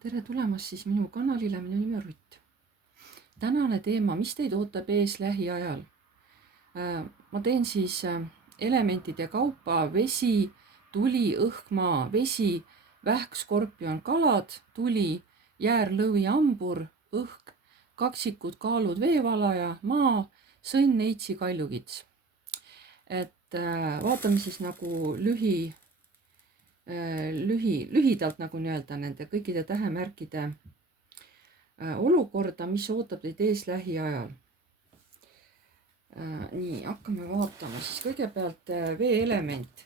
Tere tulemast siis minu kanalile, minu nimi on Rutt. Tänane teema, mis teid ootab ees lähiajal? Ma teen siis elementide kaupa vesi, tuli, õhk, maa, vesi, vähk, skorpion, kalad, tuli, jäär, lõvi, hambur, õhk, kaksikud, kaalud, veevalaja, maa, sõnn, neitsi, kaljukits. Et vaatame siis nagu lühidalt nagu nii-öelda nende kõikide tähemärkide olukorda, mis ootab teid ees lähiajal. Nii, hakkame vaatama siis kõigepealt veeelement,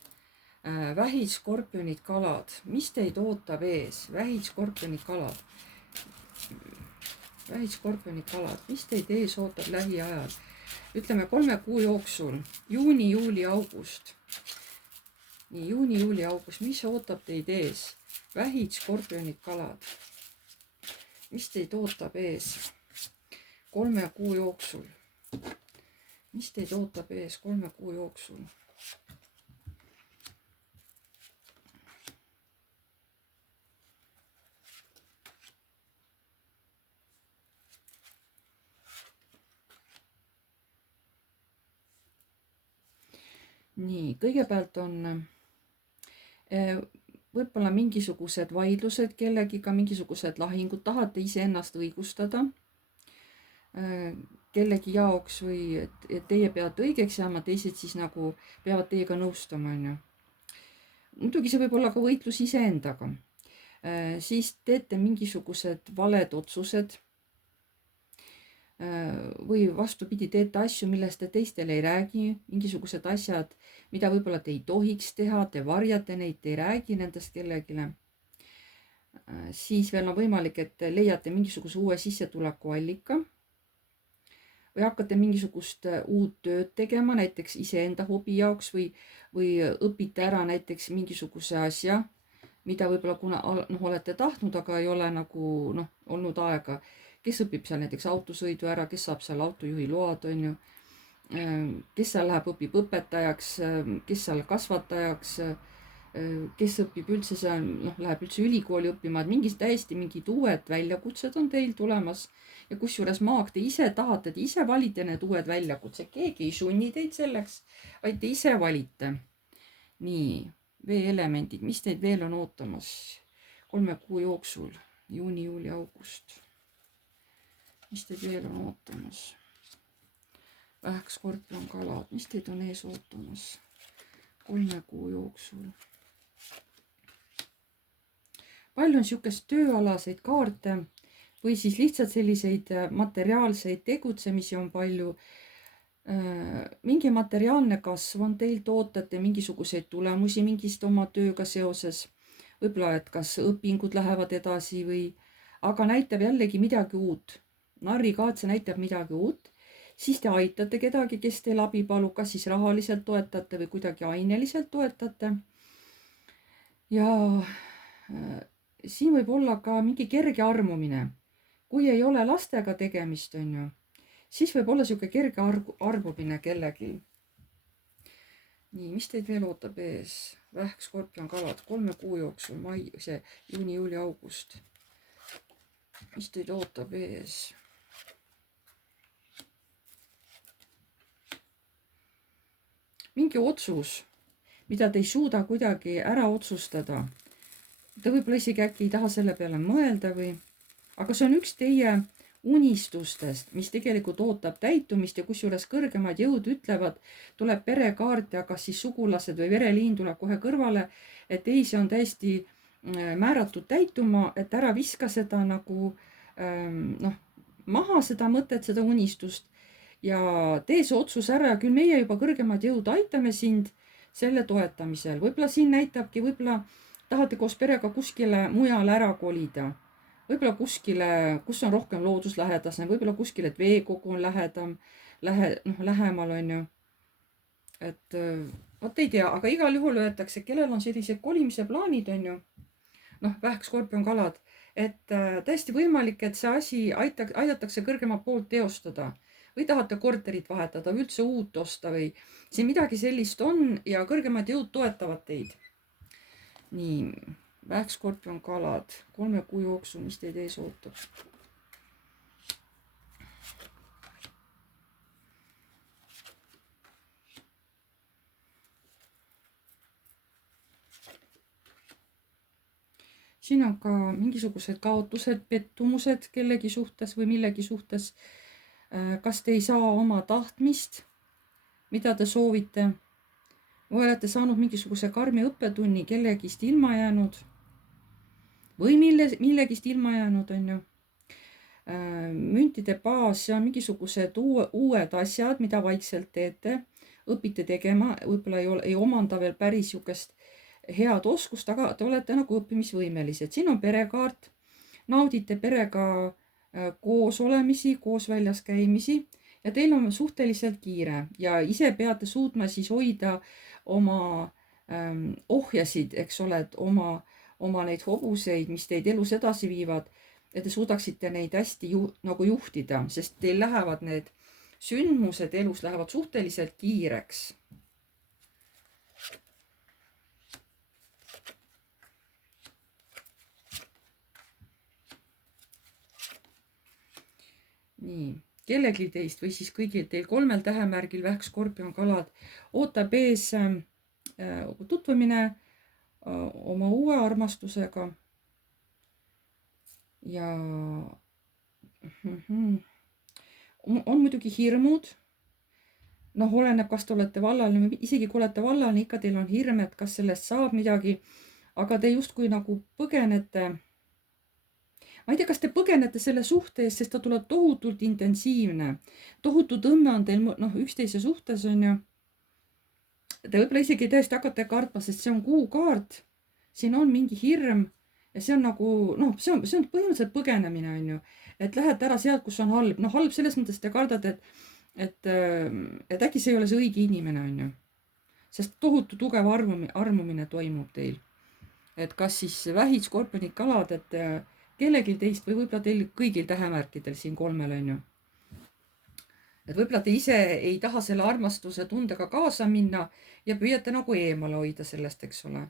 vähid, skorpionid, kalad, mis teid ootab ees, vähid, skorpionid, kalad, vähid, skorpionid, kalad, mis teid ees ootab lähiajal, ütleme 3 kuu jooksul, juuni, juuli, august. Nii, juuni, juuli, august, mis ootab teid ees, vähid, skorpionid, kalad, mis teid ootab ees 3 kuu jooksul, mis teid ootab ees 3 kuu jooksul. Nii, kõigepealt on võib-olla mingisugused vaidlused kellegiga, mingisugused lahingud, tahate iseennast õigustada kellegi jaoks või et teie peate õigeks jääma, teised siis nagu peavad teiega nõustama, on ju. Muidugi see võib olla ka võitlus iseendaga. Siis teete mingisugused valed otsused või vastupidi, teete asju, millest te teistele ei räägi, mingisugused asjad, mida võib-olla te ei tohiks teha, te varjate neid, te ei räägi nendest kellegile. Siis veel on võimalik, et leiate mingisuguse uue sissetulekuallika või hakkate mingisugust uut tööd tegema, näiteks iseenda hobi jaoks või õpite ära näiteks mingisuguse asja, mida võib-olla olete tahtnud, aga ei ole nagu olnud aega. Kes õpib seal näiteks autosõidu ära, kes saab seal autojuhi load, on ju, kes seal läheb, õpib õpetajaks, kes seal kasvatajaks, kes õpib üldse seal, läheb üldse ülikooli õppima, et mingid uued väljakutsed on teil tulemas ja kusjuures maag, te ise tahate, te ise valite need uued väljakutsed, keegi ei sunni teid selleks, vaid te ise valite. Nii, veeelemendid, mis teid veel on ootamas 3 kuu jooksul, juuni, juuli, august. Mis teid veel on ootamas? Vähk, skorpion, kalad, mis teid on ees ootamas 3 kuu jooksul? Palju on niisugust tööalaseid kaarte või siis lihtsalt selliseid materiaalseid tegutsemisi on palju. Mingi materiaalne kasv on teil, tootate mingisuguseid tulemusi mingist oma tööga seoses. Võib-olla, et kas õpingud lähevad edasi või, aga näitab jällegi midagi uut. Narrikaart, see näitab midagi uut, siis te aitate kedagi, kes teil abi palub, kas siis rahaliselt toetate või kuidagi aineliselt toetate. Ja siin võib olla ka mingi kerge armumine. Kui ei ole lastega tegemist, on ju, siis võib olla niisugune kerge armumine kellelgi. Nii, mis teid veel ootab ees? Vähk, skorpion, kalad 3 kuu jooksul, juuni, juuli, august. Mis teid ootab ees? Mingi otsus, mida te ei suuda kuidagi ära otsustada. Te võib-olla isegi äkki ei taha selle peale mõelda aga see on üks teie unistustest, mis tegelikult ootab täitumist ja kusjuures kõrgemad jõud ütlevad, tuleb perekaart ja kas siis sugulased või vereliin tuleb kohe kõrvale, et ei, see on täiesti määratud täituma, et ära viska seda nagu maha seda mõtet, seda unistust ja tee see otsus ära ja küll meie juba kõrgemad jõud aitame sind selle toetamisel. Võib-olla siin näitabki, võib-olla tahate koos perega kuskile mujale ära kolida. Võib-olla kuskile, kus on rohkem looduslähedasem, võib-olla kuskile, et veekogu on lähemal, on ju. Et vot ei tea, aga igal juhul öeldakse, kellel on sellised kolimise plaanid, on ju, vähk, skorpion, kalad, et täiesti võimalik, et see asi aidatakse kõrgema poolt teostada. Või tahate korterit vahetada või üldse uut osta või siin midagi sellist on ja kõrgemad jõud toetavad teid. Nii, Vähkskorpion, kalad, 3 kuu jooksul, mis teid ees ootab? siin on ka mingisugused kaotused, pettumused kellegi suhtes või millegi suhtes. Kas te ei saa oma tahtmist, mida te soovite, või olete saanud mingisuguse karmi õppetunni, kellegist ilma jäänud või millegist ilma jäänud, on ju. Müntide baas, see on mingisugused uued asjad, mida vaikselt teete, õpite tegema, võib-olla ei omanda veel päris niisugust head oskust, aga te olete nagu õppimisvõimelised. siin on perekaart, naudite perega koos olemisi, koos väljas käimisi ja teil on suhteliselt kiire ja ise peate suutma siis hoida oma ohjasid, eks ole, et oma neid hobuseid, mis teid elus edasi viivad, et te suudaksite neid hästi nagu juhtida, sest teil lähevad need sündmused elus lähevad suhteliselt kiireks. nii, kellelgi teist või siis kõigil teil 3 tähemärgil Vähk, Skorpion, kalad ootab ees tutvumine oma uue armastusega. ja on muidugi hirmud. noh, oleneb, kas te olete vallaline, isegi kui olete vallaline, ikka teil on hirm, et kas sellest saab midagi, aga te justkui nagu põgenete. ma ei tea, kas te põgenete selle suhte eest, sest ta tuleb tohutult intensiivne. tohutu tõmme on teil üksteise suhtes, on ju. Te võib-olla isegi tõesti hakkate kartma, sest see on kuukaart. siin on mingi hirm ja see on nagu, see on põhimõtteliselt põgenemine, on ju. Et lähete ära sealt, kus on halb. Halb selles mõttes te kardate, et äkki see ei ole see õige inimene, on ju. Sest tohutu tugev armumine toimub teil. Et kas siis vähid, skorpionid, kalad, et kellelgi teist või võib-olla teil kõigil tähemärkidel siin 3, on ju. Et võib-olla te ise ei taha selle armastuse tundega kaasa minna ja püüate nagu eemale hoida sellest, eks ole.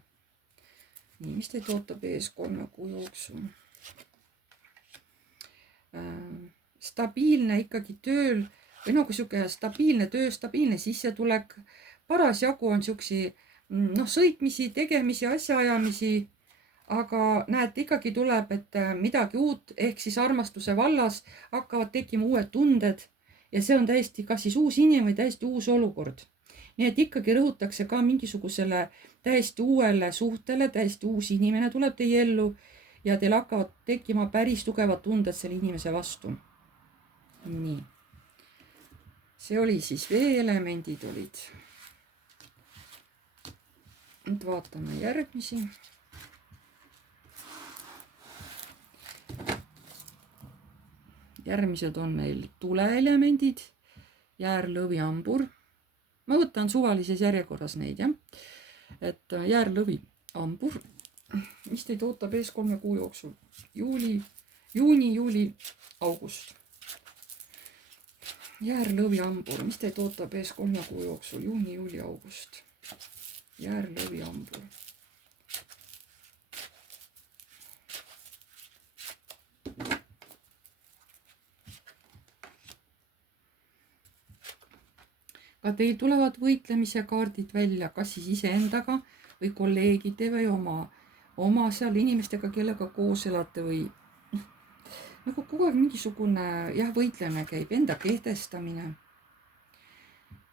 nii, mis teid ootab ees 3 kuu jooksul? Stabiilne ikkagi tööl või nagu sihuke stabiilne töö, stabiilne sissetulek. parasjagu on siuksi sõitmisi, tegemisi, asjaajamisi, aga näete, ikkagi tuleb, et midagi uut ehk siis armastuse vallas hakkavad tekkima uued tunded ja see on täiesti kas siis uus inimene või täiesti uus olukord. nii et ikkagi rõhutakse ka mingisugusele täiesti uuele suhtele, täiesti uus inimene tuleb teie ellu ja teil hakkavad tekkima päris tugevad tunded selle inimese vastu. nii. see oli siis veeelemendid olid. nüüd vaatame järgmisi. järgmised on meil tuleelemendid, jäär, lõvi, hambur. ma võtan suvalises järjekorras neid, jah. et jäär, lõvi, hambur. mis teid ootab ees 3 kuu jooksul? juuni, juuli, august. jäär, lõvi, hambur. mis teid ootab ees 3 kuu jooksul? juuni, juuli, august. jäär, lõvi, hambur. ka teil tulevad võitlemise kaardid välja, kas siis iseendaga või kolleegide või oma seal inimestega, kellega koos elate või nagu kogu aeg mingisugune võitlemine käib, enda kehtestamine.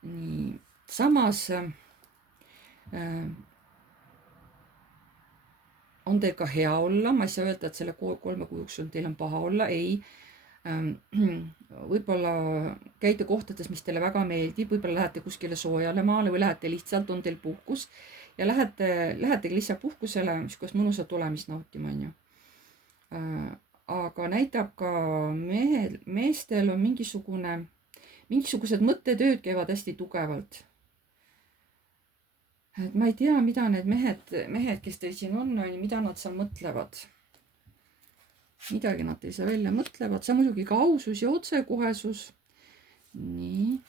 nii, samas on teil ka hea olla, ma ei saa öelda, et selle 3 kuu jooksul teil on paha olla, ei. võib-olla käite kohtades, mis teile väga meeldib, võib-olla lähete kuskile soojale maale või lähete lihtsalt, on teil puhkus ja lähetegi lihtsalt puhkusele, niisugust mõnusat olemist nautima, on ju. aga näitab ka meestel on mingisugused mõttetööd käivad hästi tugevalt. et ma ei tea, mida need mehed, kes teil siin on, mida nad seal mõtlevad. midagi nad ei saa välja mõtlevad, see on muidugi ka ausus ja otsekohesus. nii,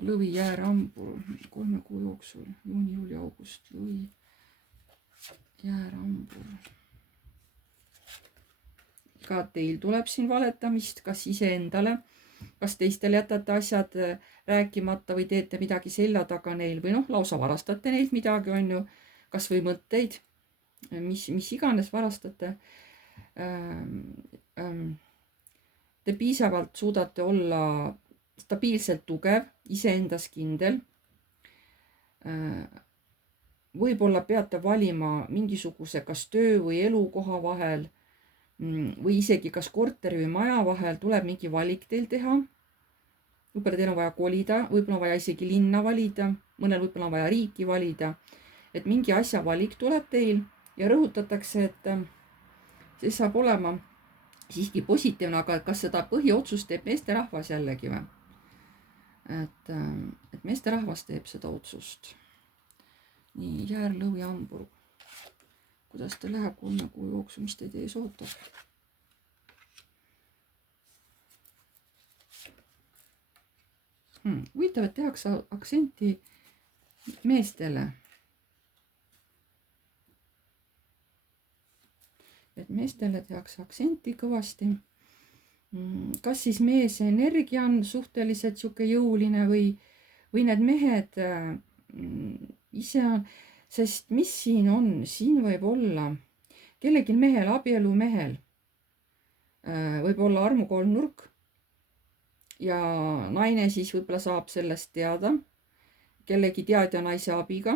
lõvi, jäär, hambur 3 kuu jooksul, juuni, juuli, august, lõvi, jäärambur. Ka teil tuleb siin valetamist, kas iseendale, kas teistele jätate asjad rääkimata või teete midagi selja taga neil või noh, lausa varastate neilt midagi, on ju, kas või mõtteid, mis iganes varastate. Te piisavalt suudate olla stabiilselt tugev, iseendas kindel. Võib-olla peate valima mingisuguse kas töö või elukoha vahel või isegi kas korteri või maja vahel tuleb mingi valik teil teha. Võib-olla teil on vaja kolida, võib-olla on vaja isegi linna valida, mõnel võib-olla on vaja riiki valida. Et mingi asja valik tuleb teil ja rõhutatakse, et see saab olema siiski positiivne, aga kas seda põhiotsust teeb meesterahvas jällegi või? Et meesterahvas teeb seda otsust. Nii, jäär, lõu ja hambur. Kuidas ta läheb 3 kuu jooksul, mis teid ees ootab? Huvitav, et tehakse aktsenti meestele. Et meestele tehakse aktsenti kõvasti. Kas siis mees energia on suhteliselt siuke jõuline või need mehed ise on, sest mis siin on, siin võib olla kellelgi mehel, abielu mehel võib olla armukolmnurk ja naine siis võib-olla saab sellest teada kellegi teadja naise abiga.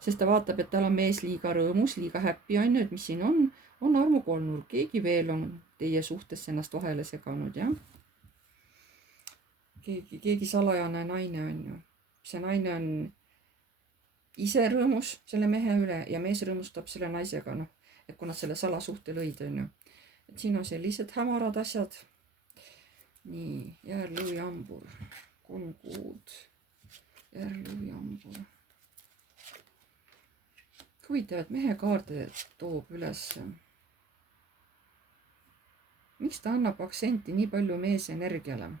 Sest ta vaatab, et tal on mees liiga rõõmus, liiga happy, on ju, et mis siin on armukolmnurk, keegi veel on teie suhtes ennast vahele seganud, jah. Keegi salajane naine on ju. See naine on ise rõõmus selle mehe üle ja mees rõõmustab selle naisega, noh, et kui nad selle salasuhte lõid, on ju. Et siin on sellised hämarad asjad. Nii, jäär, lõu ja hambur. 3 kuud. Jäär, lõu ja hambur. Huvitav, et mehe kaarte toob üles. Miks ta annab aktsenti nii palju mees energiale?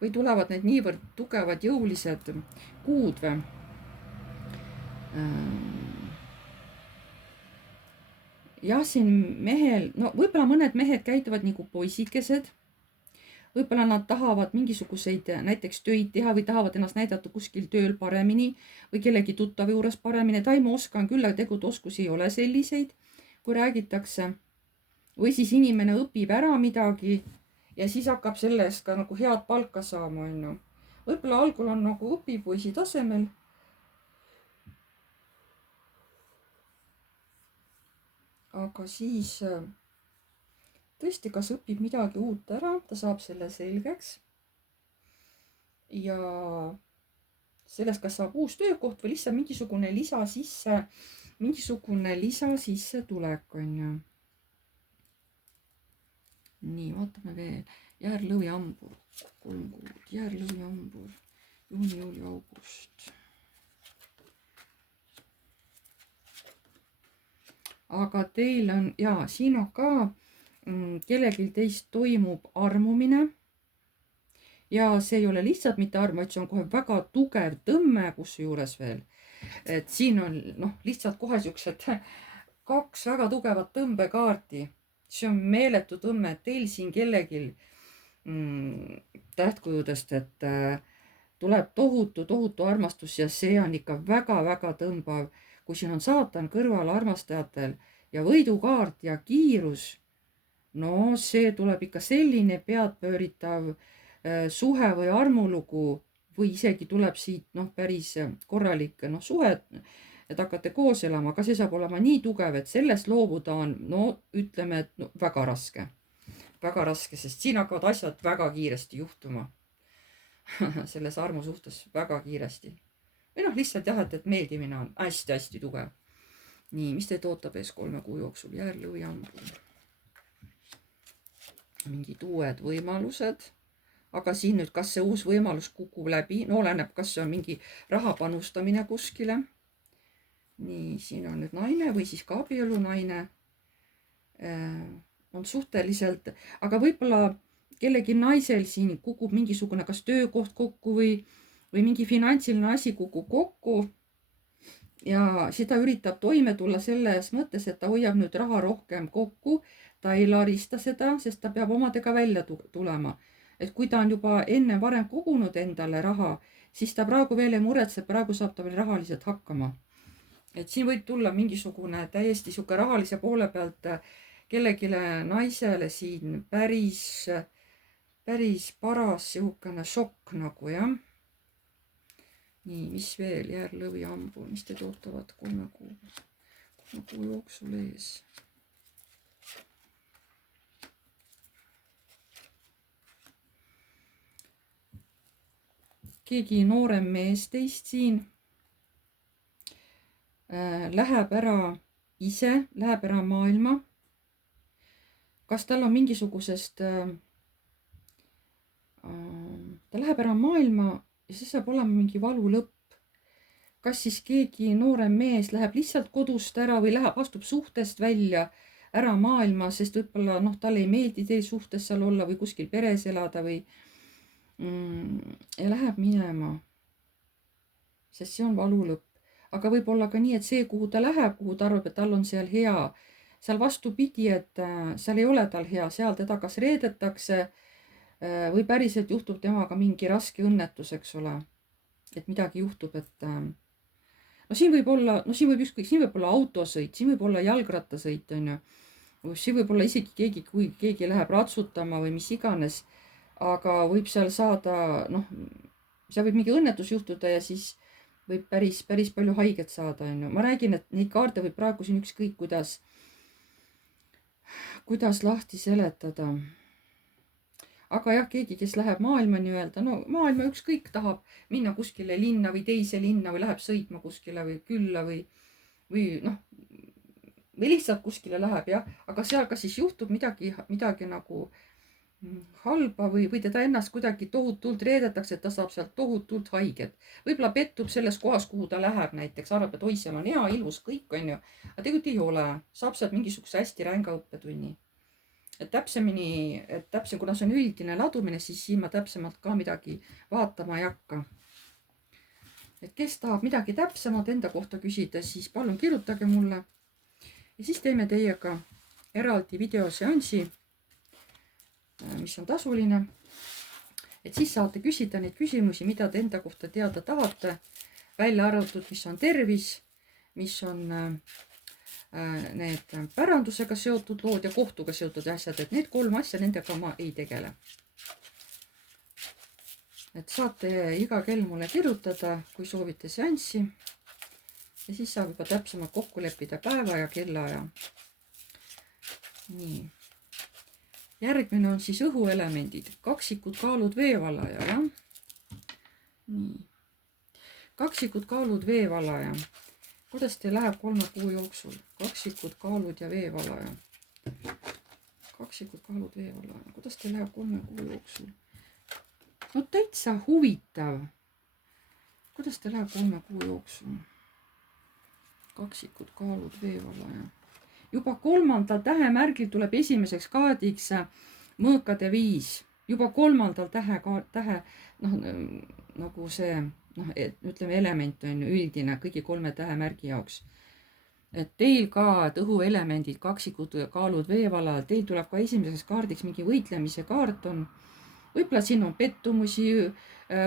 Või tulevad need niivõrd tugevad jõulised kuud või? Jah, siin mehel, no võib-olla mõned mehed käituvad nagu poisikesed. Võib-olla nad tahavad mingisuguseid näiteks töid teha või tahavad ennast näidata kuskil tööl paremini või kellegi tuttav juures paremini. Taimu oskan küll, aga tegud oskusi ei ole selliseid, kui räägitakse. Või siis inimene õpib ära midagi ja siis hakkab selle eest ka nagu head palka saama, on ju. Võib-olla algul on nagu õpipoisi tasemel. Aga siis tõesti, kas õpib midagi uut ära, ta saab selle selgeks. Ja sellest, kas saab uus töökoht või lihtsalt mingisugune lisasissetulek, on ju. Nii, vaatame veel. Jäär, lõu ja hambur. 3 kuud. Jäär, lõu ja hambur. Juuni, juuli, august. Aga teil on, jaa, siin on ka kellelgi teist toimub armumine ja see ei ole lihtsalt mitte arm, vaid see on kohe väga tugev tõmme kusjuures veel. Et siin on lihtsalt kohe siuksed 2 väga tugevat tõmbekaarti. See on meeletu tõmme, et teil siin kellelgi tähtkujudest, et tuleb tohutu armastus ja see on ikka väga tõmbav. Kui siin on saatan kõrval armastajatel ja võidukaart ja kiirus, no see tuleb ikka selline peadpööritav suhe või armulugu või isegi tuleb siit päris korralik suhe, et hakkate koos elama, aga see saab olema nii tugev, et sellest loobuda on, ütleme, et väga raske. Väga raske, sest siin hakkavad asjad väga kiiresti juhtuma. Selles armu suhtes väga kiiresti. Või lihtsalt jah, et meeldimine on hästi tugev. Nii, mis teid ootab ees 3 kuu jooksul? Jäär, lõu ja hambur. Mingid uued võimalused. Aga siin nüüd, kas see uus võimalus kukub läbi? No oleneb, kas see on mingi raha panustamine kuskile. Nii, siin on nüüd naine või siis ka abielu naine. On suhteliselt, aga võib-olla kellegi naisel siin kukub mingisugune kas töökoht kokku või mingi finantsiline asi kukub kokku ja seda üritab toime tulla selles mõttes, et ta hoiab nüüd raha rohkem kokku, ta ei larista seda, sest ta peab omadega välja tulema. Et kui ta on juba enne varem kogunud endale raha, siis ta praegu veel ei muretse, praegu saab ta veel rahaliselt hakkama. Et siin võib tulla mingisugune täiesti sihuke rahalise poole pealt kellegile naisele siin päris paras sihukene šokk nagu jah. Nii, mis veel? Jäärlõvi hambul, mis teid ootavad 3 kuu jooksul ees? Keegi noorem mees teist siin läheb ära ise, läheb ära maailma. Kas tal on mingisugusest, ta läheb ära maailma ja see saab olema mingi valu lõpp. Kas siis keegi noorem mees läheb lihtsalt kodust ära või astub suhtest välja ära maailma, sest võib-olla talle ei meeldi teil suhtes seal olla või kuskil peres elada või ja läheb minema. Sest see on valu lõpp. Aga võib olla ka nii, et see, kuhu ta läheb, kuhu ta arvab, et tal on seal hea, seal vastupidi, et seal ei ole tal hea, seal teda kas reedetakse või päriselt juhtub temaga mingi raske õnnetus, eks ole. Et midagi juhtub, et siin võib olla, siin võib olla autosõit, siin võib olla jalgrattasõit, on ju. Siin võib olla isegi kui keegi läheb ratsutama või mis iganes, aga võib seal saada, seal võib mingi õnnetus juhtuda ja siis võib päris palju haiget saada, on ju. Ma räägin, et neid kaarte võib praegu siin ükskõik kuidas lahti seletada. Aga jah, keegi, kes läheb maailma nii-öelda, maailma ükskõik tahab minna kuskile linna või teise linna või läheb sõitma kuskile või külla või lihtsalt kuskile läheb, jah. Aga seal ka siis juhtub midagi nagu halba või teda ennast kuidagi tohutult reedetakse, et ta saab sealt tohutult haiget. Võib-olla pettub selles kohas, kuhu ta läheb näiteks, arvab, et oi, seal on hea, ilus kõik, on ju. Aga tegelikult ei ole. Saab sealt mingisuguse hästi ränga õppetunni. Et täpsemini, kuna see on üldine ladumine, siis siin ma täpsemalt ka midagi vaatama ei hakka. Et kes tahab midagi täpsemalt enda kohta küsida, siis palun kirjutage mulle. Ja siis teeme teiega eraldi videoseansi, mis on tasuline. Et siis saate küsida neid küsimusi, mida te enda kohta teada tahate. Välja arvatud, mis on tervis, mis on need pärandusega seotud lood ja kohtuga seotud asjad, et need 3 asja, nendega ma ei tegele. Et saate iga kell mulle kirjutada, kui soovite seanssi ja siis saab juba täpsemalt kokku leppida päeva ja kellaaja. Nii. Järgmine on siis õhuelemendid, kaksikud, kaalud, veevalaja, jah. Nii. Kaksikud, kaalud, veevalaja. Kuidas teil läheb 3 kuu jooksul? Kaksikud, kaalud ja veevalaja. Kaksikud, kaalud, veevalaja. Kuidas teil läheb 3 kuu jooksul? Täitsa huvitav. Kuidas teil läheb 3 kuu jooksul? Kaksikud, kaalud, veevalaja. Juba 3. tähemärgil tuleb esimeseks kaardiks mõõkade 5. Juba 3. tähe, nagu see... ütleme element on üldine kõigi 3 tähemärgi jaoks. Et teil ka õhuelemendid, kaksikud, kaalud, veevalal, teil tuleb ka esimeseks kaardiks mingi võitlemise kaart on. Võib-olla siin on pettumusi,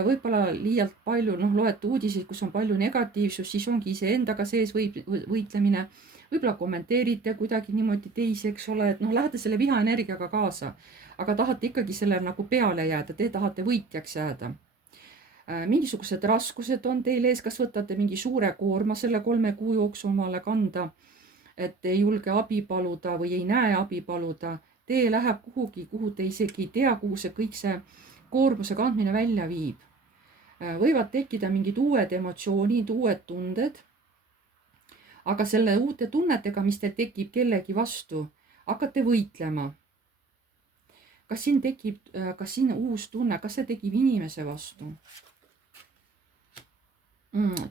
võib-olla liialt palju, loete uudiseid, kus on palju negatiivsust, siis ongi iseendaga sees võitlemine. Võib-olla kommenteerite kuidagi niimoodi teisi, eks ole, et lähete selle vihaenergiaga kaasa, aga tahate ikkagi selle nagu peale jääda, te tahate võitjaks jääda. Mingisugused raskused on teil ees, kas võtate mingi suure koorma selle 3 kuu jooksul omale kanda, et ei julge abi paluda või ei näe abi paluda. Tee läheb kuhugi, kuhu te isegi ei tea, kuhu see kõik see koormuse kandmine välja viib. Võivad tekkida mingid uued emotsioonid, uued tunded, aga selle uute tunnetega, mis teil tekib kellegi vastu, hakkate võitlema. Kas siin uus tunne, kas see tekib inimese vastu?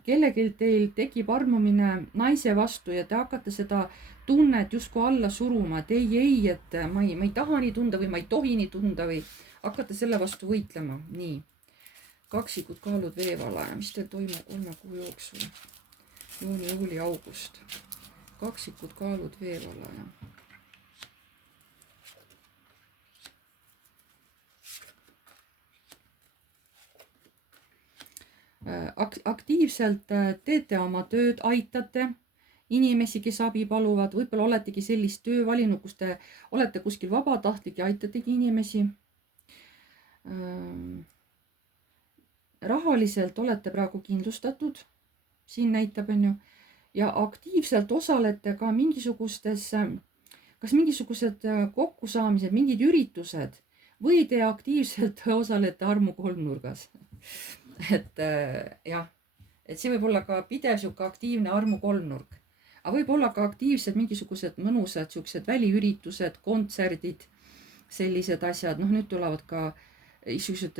Kellelgi teil tekib armumine naise vastu ja te hakkate seda tunnet justkui alla suruma, et ei, et ma ei taha nii tunda või ma ei tohi nii tunda või hakkate selle vastu võitlema. Nii. kaksikud kaalud veevalaja, mis teil toimub 3 kuu jooksul? Juuni, juuli, august. Kaksikud kaalud veevalaja. Aktiivselt teete oma tööd, aitate inimesi, kes abi paluvad, võib-olla oletegi sellist töö valinud, kus te olete kuskil vabatahtlik ja aitategi inimesi. Rahaliselt olete praegu kindlustatud, siin näitab, on ju, ja aktiivselt osalete ka mingisugustes, kas mingisugused kokkusaamised, mingid üritused või te aktiivselt osalete armu kolmnurgas. Et jah, et see võib olla ka pidev sihuke aktiivne armu kolmnurk, aga võib olla ka aktiivsed mingisugused mõnusad siuksed väliüritused, kontserdid, sellised asjad. Noh, nüüd tulevad ka igasugused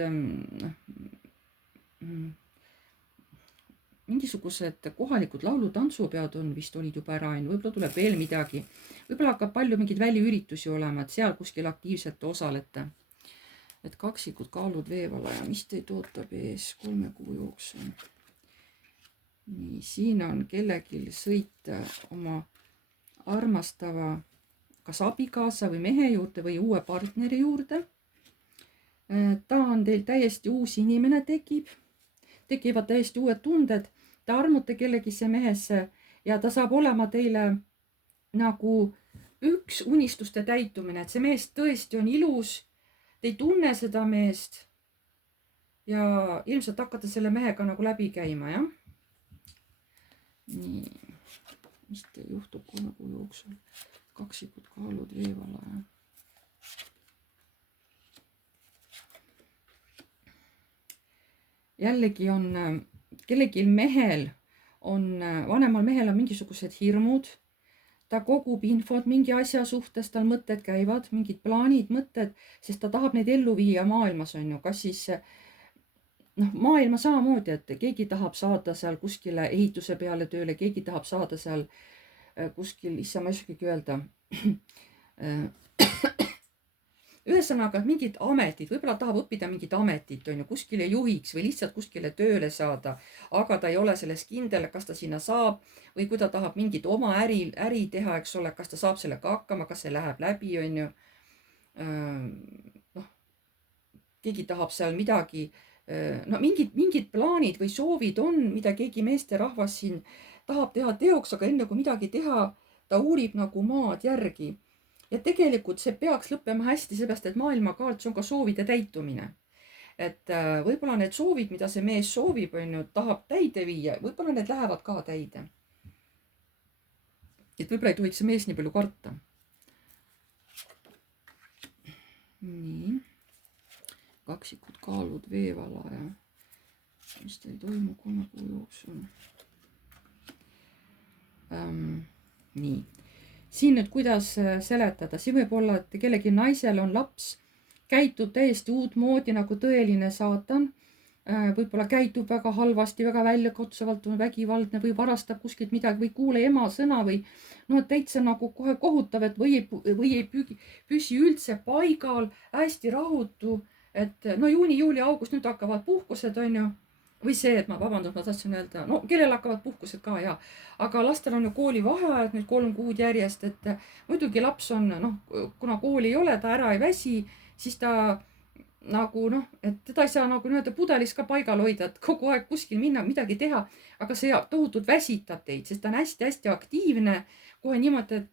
mingisugused kohalikud laulu-tantsupeod on vist olid juba ära, võib-olla tuleb veel midagi, võib-olla hakkab palju mingeid väliüritusi olema, et seal kuskil aktiivselt osalete. Et kaksikud kaalud veevalaja, mis teid ootab ees 3 kuu jooksul? Nii, siin on kellelgi sõita oma armastava kas abikaasa või mehe juurde või uue partneri juurde. Ta on teil täiesti uus inimene, tekivad täiesti uued tunded. Te armute kellegisse mehesse ja ta saab olema teile nagu üks unistuste täitumine, et see mees tõesti on ilus. Te ei tunne seda meest ja ilmselt hakkate selle mehega nagu läbi käima, jah? Nii, mis teil juhtub 3 kuu jooksul? Kaksikud kaalud veevalaja. Jällegi on kellelgi mehel on, vanemal mehel on mingisugused hirmud. Ta kogub infot mingi asja suhtes, tal mõtted käivad, mingid plaanid, mõtted, sest ta tahab neid ellu viia maailmas, on ju. Kas siis, noh, maailma samamoodi, et keegi tahab saada seal kuskile ehituse peale tööle, keegi tahab saada seal kuskil, issa ma ei oskagi öelda. Ühesõnaga, mingid ametid, võib-olla tahab õppida mingit ametit, on ju, kuskile juhiks või lihtsalt kuskile tööle saada, aga ta ei ole selles kindel, kas ta sinna saab või kui ta tahab mingit oma äri teha, eks ole, kas ta saab sellega hakkama, kas see läheb läbi, on ju. Noh, keegi tahab seal midagi, no mingid plaanid või soovid on, mida keegi meesterahvas siin tahab teha teoks, aga enne kui midagi teha, ta uurib nagu maad järgi. Ja tegelikult see peaks lõppema hästi, seepärast, et maailmakaart on ka soovide täitumine. Et võib-olla need soovid, mida see mees soovib, on ju, tahab täide viia, võib-olla need lähevad ka täide. Et võib-olla ei tohiks see mees nii palju karta. Nii. Kaksikud kaalud veevalaja. Mis teil toimub 3 kuu jooksul? Nii. Siin nüüd kuidas seletada, siin võib olla, et kellegi naisel on laps, käitub täiesti uut moodi nagu tõeline saatan, võib-olla käitub väga halvasti, väga väljakutsuvalt, on vägivaldne või varastab kuskilt midagi või kuule ema sõna või no täitsa nagu kohe kohutav, et või ei püsi üldse paigal, hästi rahutu, et no juuni, juuli, august, nüüd hakkavad puhkused, on ju. Või see, et ma tahtsin öelda, no kellel hakkavad puhkused ka, ja. Aga lastel on ju koolivaheajad nüüd 3 kuud järjest, et muidugi laps on, noh, kuna kooli ei ole, ta ära ei väsi, siis ta nagu, noh, et teda ei saa nagu nii-öelda pudelis ka paigal hoida, et kogu aeg kuskil minna, midagi teha, aga see tohutult väsitab teid, sest ta on hästi-hästi aktiivne, kohe niimoodi,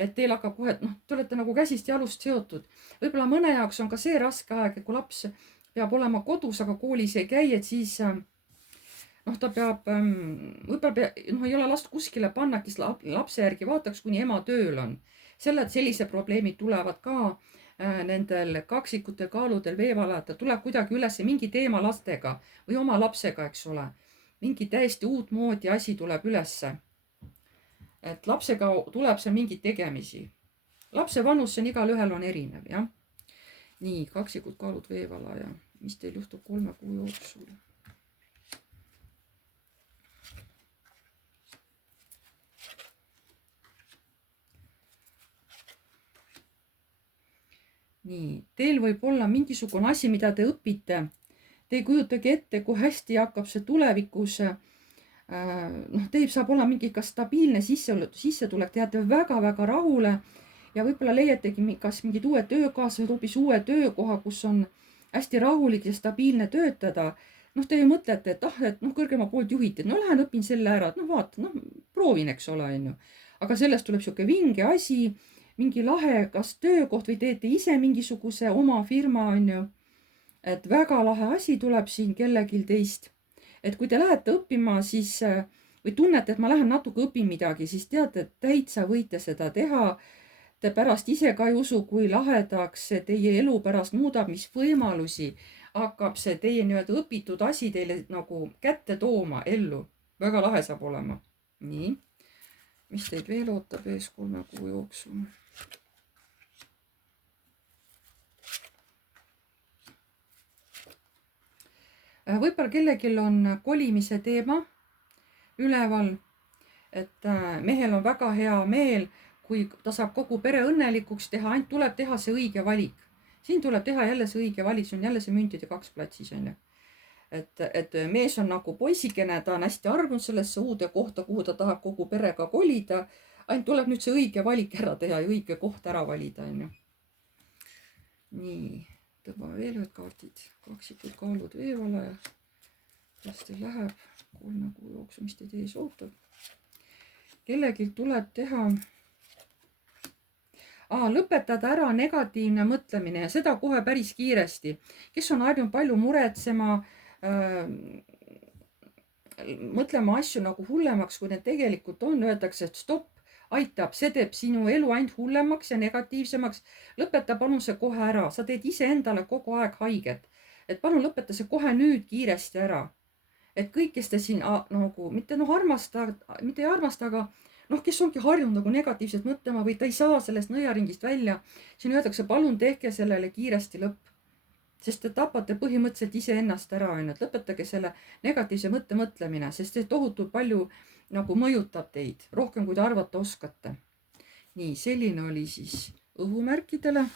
et teil hakkab kohe, noh, te olete nagu käsist jalust seotud. Võib-olla mõne jaoks on ka see raske aeg, et kui laps peab olema kodus, aga koolis ei käi, et siis noh, ta peab, võib-olla noh, ei ole last kuskile panna, kes lapse järgi vaataks, kuni ema tööl on. Sellise probleemid tulevad ka nendel kaksikutel kaaludel veevalajatel, tuleb kuidagi üles mingi teema lastega või oma lapsega, eks ole. Mingi täiesti uut moodi asi tuleb ülesse. Et lapsega tuleb see mingi tegemisi. Lapse vanus on igal ühel on erinev, jah. Nii, kaksikud kaalud veevalaja. Mis teil juhtub 3 kuu jooksul? Nii, teil võib olla mingisugune asi, mida te õpite. te ei kujutagi ette, kui hästi hakkab see tulevikus, teil saab olla mingi ka stabiilne sissetulek, teate väga-väga rahule ja võib-olla leiategi kas mingid uued töökaaslased, hoopis uue töökoha, kus on hästi rahulik ja stabiilne töötada. Te ju mõtlete, et kõrgema poolt juhiti, et lähen õpin selle ära, et vaata, proovin, eks ole, on ju. Aga sellest tuleb sihuke vinge asi, mingi lahe, kas töökoht või teete ise mingisuguse oma firma, on ju. Et väga lahe asi tuleb siin kellegil teist. Et kui te lähete õppima, siis või tunnete, et ma lähen natuke õpin midagi, siis teate, et täitsa võite seda teha. Te pärast ise ka ei usu, kui lahedaks see teie elu pärast muudab, mis võimalusi hakkab see teie nii-öelda õpitud asi teile nagu kätte tooma ellu. Väga lahe saab olema. Nii, mis teid veel ootab ees 3 kuu jooksul? Võib-olla kellelgi on kolimise teema üleval, et mehel on väga hea meel, kui ta saab kogu pere õnnelikuks teha, ainult tuleb teha see õige valik. Siin tuleb teha jälle see õige valik, see on jälle see müntide 2 platsis, on ju. Et mees on nagu poisikene, ta on hästi armunud sellesse uude kohta, kuhu ta tahab kogu perega kolida. Ainult tuleb nüüd see õige valik ära teha ja õige koht ära valida, on ju. Nii, tõmbame veel ühed kaardid. Kaksikud kaalud veevalaja. Kuidas teil läheb 3 kuu jooksul, mis teid ees ootab? Kellegil tuleb teha... lõpetada ära negatiivne mõtlemine ja seda kohe päris kiiresti. Kes on harjunud palju muretsema, mõtlema asju nagu hullemaks, kui need tegelikult on, öeldakse, et stopp, aitab, see teeb sinu elu ainult hullemaks ja negatiivsemaks. Lõpeta palun see kohe ära, sa teed ise endale kogu aeg haiget. Et palun lõpeta see kohe nüüd kiiresti ära. Et kõik, kes te siin nagu, mitte ei armasta, aga kes ongi harjunud nagu negatiivselt mõtlema või ta ei saa sellest nõiaringist välja, siin öeldakse, palun tehke sellele kiiresti lõpp. Sest te tapate põhimõtteliselt ise ennast ära, on, et lõpetage selle negatiivse mõtlemine, sest see tohutult palju nagu mõjutab teid, rohkem kui te arvata oskate. Nii, selline oli siis õhumärkidele.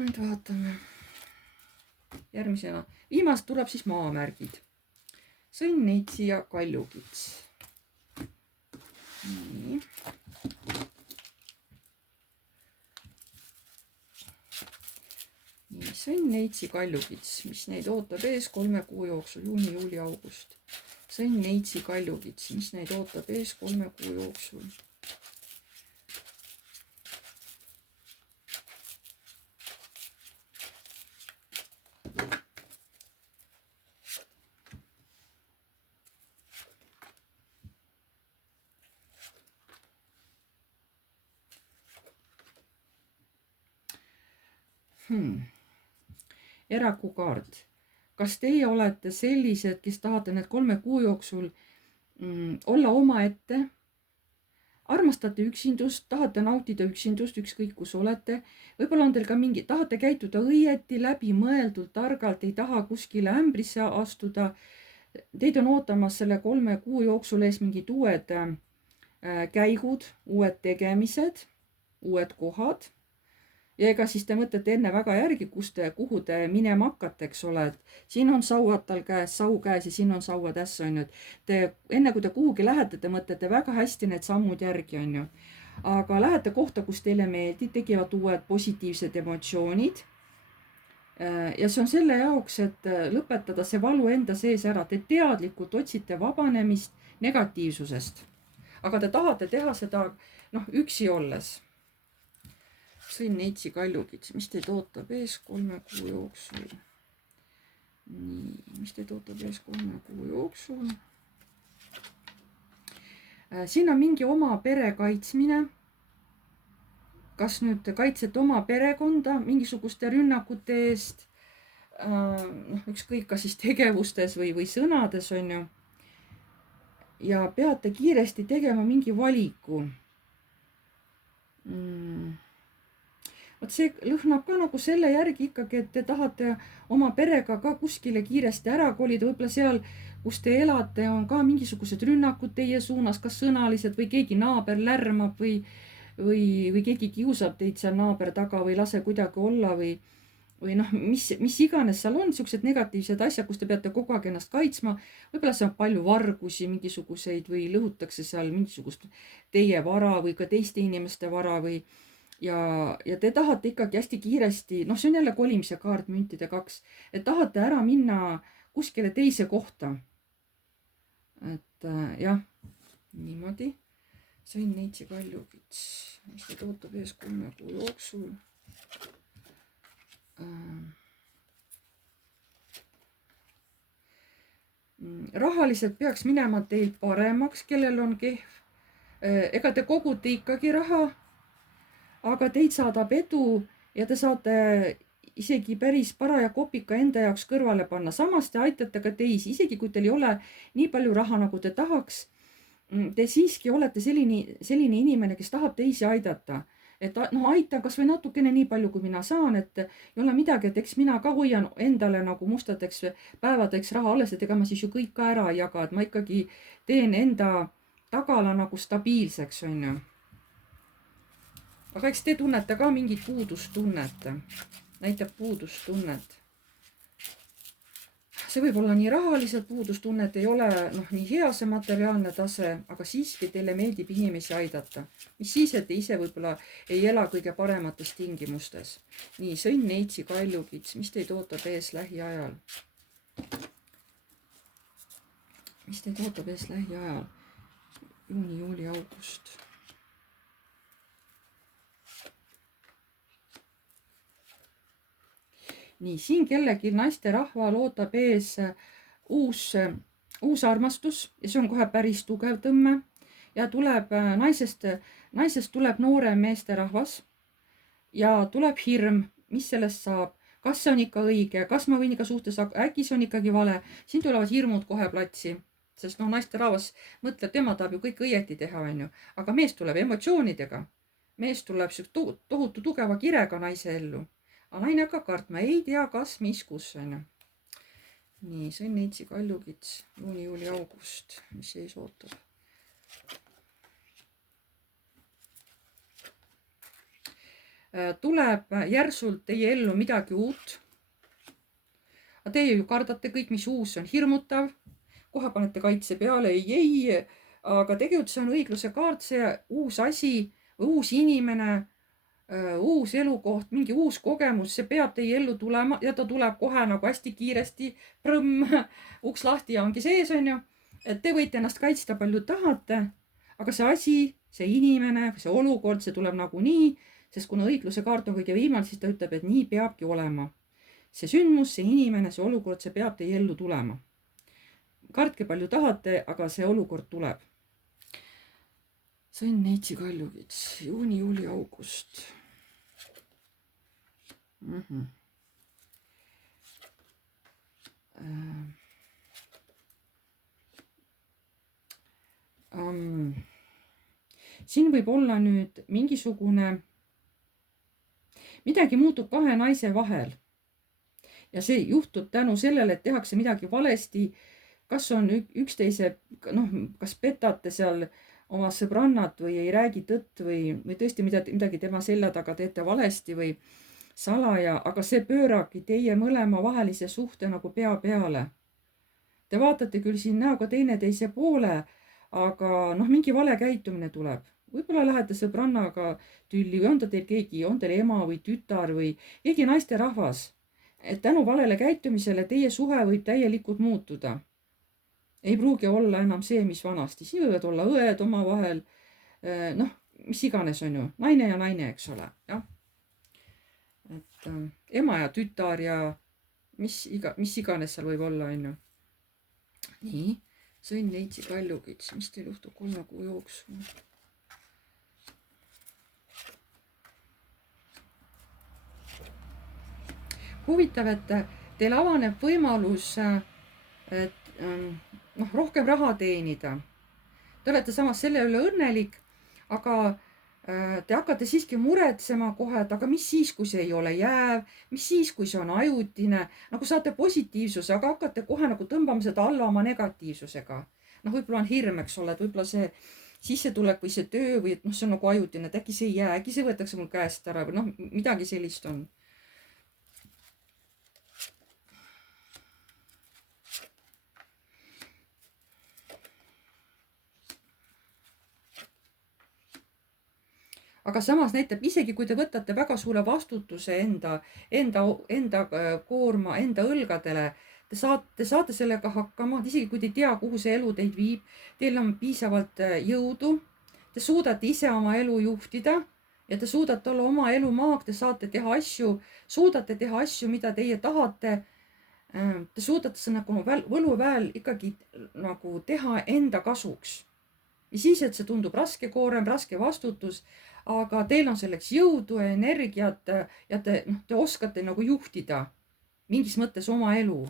Nüüd vaatame. Järgmisena, viimast tuleb siis maamärgid. Sõnn, neitsi ja kaljukits. Nii. Nii, sõnn, neitsi, kaljukits, mis neid ootab ees 3 kuu jooksul, juuni, juuli, august. Sõnn, neitsi, kaljukits, mis neid ootab ees 3 kuu jooksul. Erakukaart. Kas teie olete sellised, kes tahate need 3 kuu jooksul olla omaette, armastate üksindust, tahate nautida üksindust, ükskõik kus olete, võib-olla on teil ka mingi, tahate käituda õieti, läbi mõeldult, targalt, ei taha kuskile ämbrisse astuda. Teid on ootamas selle 3 kuu jooksul ees mingid uued käigud, uued tegemised, uued kohad. Ja ega siis te mõtlete enne väga järgi, kuhu te minema hakkate, eks ole, et siin on sauad tal käes, sau käes ja siin on sauad ässa, on ju. Te enne kui te kuhugi lähete, te mõtlete väga hästi need sammud järgi, on ju. Aga lähete kohta, kus teile meeldib, tegivad uued positiivsed emotsioonid. Ja see on selle jaoks, et lõpetada see valu enda sees ära. Te teadlikult otsite vabanemist negatiivsusest. Aga te tahate teha seda üksi olles. Sõnn, neitsi, kaljukits, mis teid ootab ees 3 kuu jooksul? Nii, mis teid ootab ees 3 kuu jooksul? Siin on mingi oma pere kaitsmine. Kas nüüd kaitsete oma perekonda mingisuguste rünnakute eest? Ükskõik ka siis tegevustes või sõnades, on ju. Ja peate kiiresti tegema mingi valiku. Vot see lõhnab ka nagu selle järgi ikkagi, et te tahate oma perega ka kuskile kiiresti ära kolida. Võib-olla seal, kus te elate, on ka mingisugused rünnakud teie suunas, kas sõnalised või keegi naaber lärmab või keegi kiusab teid seal naaber taga või lase kuidagi olla või või noh, mis iganes seal on, siuksed negatiivsed asjad, kus te peate kogu aeg ennast kaitsma. Võib-olla seal on palju vargusi mingisuguseid või lõhutakse seal mingisugust teie vara või ka teiste inimeste vara või ja te tahate ikkagi hästi kiiresti, noh, see on jälle kolimise kaart, müntide 2, et tahate ära minna kuskile teise kohta. Et jah, niimoodi. Sõnn Neitsi Kaljukits, mis teid ootab ees 3 kuu jooksul. Rahaliselt peaks minema teil paremaks, kellel on kehv. Ega te kogute ikkagi raha, aga teid saadab edu ja te saate isegi päris paraja kopika enda jaoks kõrvale panna. Samas te aitate ka teisi, isegi kui teil ei ole nii palju raha, nagu te tahaks. Te siiski olete selline inimene, kes tahab teisi aidata. Et noh, aitan kas või natukene nii palju, kui mina saan, et ei ole midagi, et eks mina ka hoian endale nagu mustadeks päevadeks raha alles, et ega ma siis ju kõik ka ära ei jaga, et ma ikkagi teen enda tagala nagu stabiilseks, on ju. Aga eks te tunnete ka mingit puudustunnet, näitab puudustunnet. See võib olla nii rahaliselt puudustunnet, ei ole nii hea see materiaalne tase, aga siiski teile meeldib inimesi aidata. Mis siis, et te ise võib-olla ei ela kõige paremates tingimustes. Nii, Sõnn Neitsi Kaljukits, mis teid ootab ees lähiajal? Mis teid ootab ees lähiajal? Juuni, juuli, august. Nii, siin kellegi naisterahval ootab ees uus armastus ja see on kohe päris tugev tõmme ja tuleb naisest tuleb noorem meesterahvas ja tuleb hirm, mis sellest saab, kas see on ikka õige, kas ma võin ikka suhtes, äkki see on ikkagi vale. Siin tulevad hirmud kohe platsi, sest naisterahvas mõtleb, tema tahab ju kõik õieti teha, on ju, aga mees tuleb emotsioonidega, mees tuleb tohutu tugeva kirega naise ellu. Aga naine hakkab kartma, ei tea, kas, mis, kus on. Nii, Sõnn Neitsi Kaljukits, juuni, juuli, august, mis ees ootab. Tuleb järsult teie ellu midagi uut. Teie ju kardate kõik, mis uus on, hirmutav. Kohe panete kaitse peale, ei, aga tegelikult see on õigluse kaart, see uus asi või uus inimene, uus elukoht, mingi uus kogemus, see peab teie ellu tulema ja ta tuleb kohe nagu hästi kiiresti, uks lahti ja ongi sees, on ju. Et te võite ennast kaitsta palju tahate, aga see asi, see inimene, see olukord, see tuleb nagu nii, sest kuna õigluse kaart on kõige viimane, siis ta ütleb, et nii peabki olema. See sündmus, see inimene, see olukord, see peab teie ellu tulema. Kartke palju tahate, aga see olukord tuleb. Sõnn Neitsi Kaljukits, juuni, juuli, august. Siin võib olla nüüd mingisugune, midagi muutub kahe naise vahel. Ja see juhtub tänu sellele, et tehakse midagi valesti, kas on üksteise, kas petate seal oma sõbrannat või ei räägi tõtt või tõesti midagi tema selja taga teete valesti või salaja, aga see pöörabki teie mõlema vahelise suhte nagu pea peale. Te vaatate küll siin näoga teineteise poole, aga mingi vale käitumine tuleb. Võib-olla lähete sõbrannaga tülli või on ta teil keegi, on teil ema või tütar või keegi naisterahvas. Et tänu valele käitumisele teie suhe võib täielikult muutuda. Ei pruugi olla enam see, mis vanasti. Siin võivad olla õed omavahel, mis iganes on ju, naine ja naine, eks ole, jah. Et ema ja tütar ja mis iganes seal võib olla, on ju. Nii, Sõnn Neitsi Kaljukits, mis teil juhtub 3 kuu jooksul? Huvitav, et teil avaneb võimalus, et rohkem raha teenida. Te olete samas selle üle õnnelik, aga te hakkate siiski muretsema kohe, et aga mis siis, kui see ei ole jääv, mis siis, kui see on ajutine, nagu saate positiivsuse, aga hakkate kohe nagu tõmbama seda alla oma negatiivsusega. Võib-olla on hirm, eks ole, et võib-olla see sissetulek või see töö või et see on nagu ajutine, et äkki see ei jää, äkki see võetakse mul käest ära või midagi sellist on. aga samas näitab, isegi kui te võtate väga suure vastutuse enda koorma, enda õlgadele, te saate sellega hakkama, isegi kui te ei tea, kuhu see elu teid viib, teil on piisavalt jõudu, te suudate ise oma elu juhtida ja te suudate olla oma elu maag, te suudate teha asju, mida teie tahate. Te suudate seda nagu võluväel ikkagi nagu teha enda kasuks. Ja siis, et see tundub raske koorem, raske vastutus, aga teil on selleks jõudu ja energiat ja te oskate nagu juhtida mingis mõttes oma elu.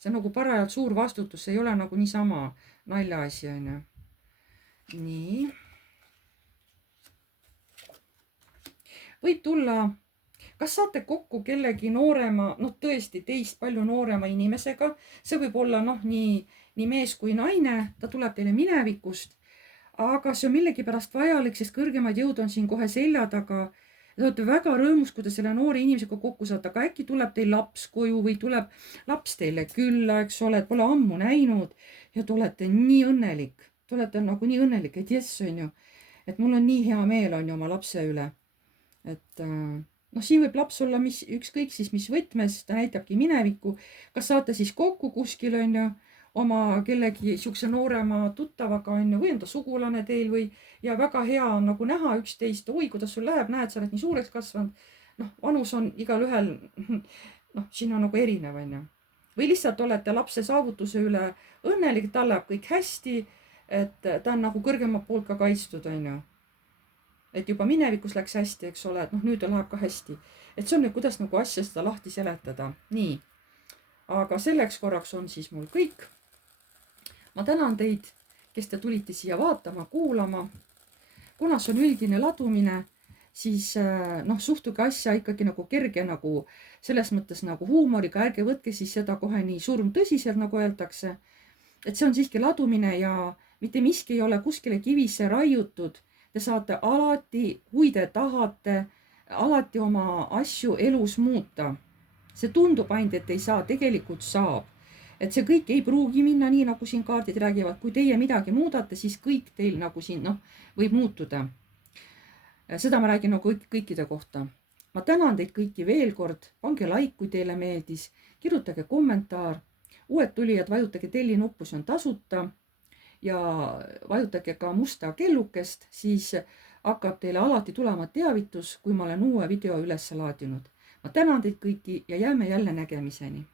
See on nagu parajalt suur vastutus, see ei ole nagu niisama naljaasi, on ju. Nii. Võib tulla, kas saate kokku kellegi noorema, tõesti teist palju noorema inimesega, see võib olla nii mees kui naine, ta tuleb teile minevikust, aga see on millegipärast vajalik, sest kõrgemad jõud on siin kohe selja taga. Te olete väga rõõmus, kui te selle noore inimesega kokku saate, aga äkki tuleb teil laps koju või tuleb laps teile külla, eks ole, et pole ammu näinud ja te olete nii õnnelik. Te olete nagu nii õnnelik, et jess, on ju, et mul on nii hea meel, on ju, oma lapse üle. Et siin võib laps olla ükskõik siis mis võtmes, ta näitabki minevikku. Kas saate siis kokku kuskil, on ju, oma kellegi siukse noorema tuttavaga, on ju, või on ta sugulane teil ja väga hea on nagu näha üksteist, oi, kuidas sul läheb, näed, sa oled nii suureks kasvanud. Vanus on igal ühel, siin on nagu erinev, on ju. Või lihtsalt olete lapse saavutuse üle õnnelik, tal läheb kõik hästi, et ta on nagu kõrgema poolt ka kaitstud, on ju. Et juba minevikus läks hästi, eks ole, et nüüd läheb ka hästi. Et see on nüüd, kuidas nagu asja seda lahti seletada. Nii, aga selleks korraks on siis mul kõik. Ma tänan teid, kes te tulite siia vaatama, kuulama. Kuna see on üldine ladumine, siis suhtuge asja ikkagi nagu kerge, nagu selles mõttes nagu huumoriga, ärge võtke siis seda kohe nii surmtõsiselt, nagu öeldakse. Et see on siiski ladumine ja mitte miski ei ole kuskile kivisse raiutud. Te saate alati, kui te tahate, alati oma asju elus muuta. See tundub ainult, et ei saa, tegelikult saab. Et see kõik ei pruugi minna nii, nagu siin kaardid räägivad. Kui teie midagi muudate, siis kõik teil nagu siin võib muutuda. Seda ma räägin nagu kõikide kohta. Ma tänan teid kõiki veel kord. Pange like, kui teile meeldis. Kirjutage kommentaar. Uued tulijad, vajutage telli nuppu, see on tasuta. Ja vajutage ka musta kellukest, siis hakkab teile alati tulema teavitus, kui ma olen uue video üles laadinud. Ma tänan teid kõiki ja jääme jälle nägemiseni.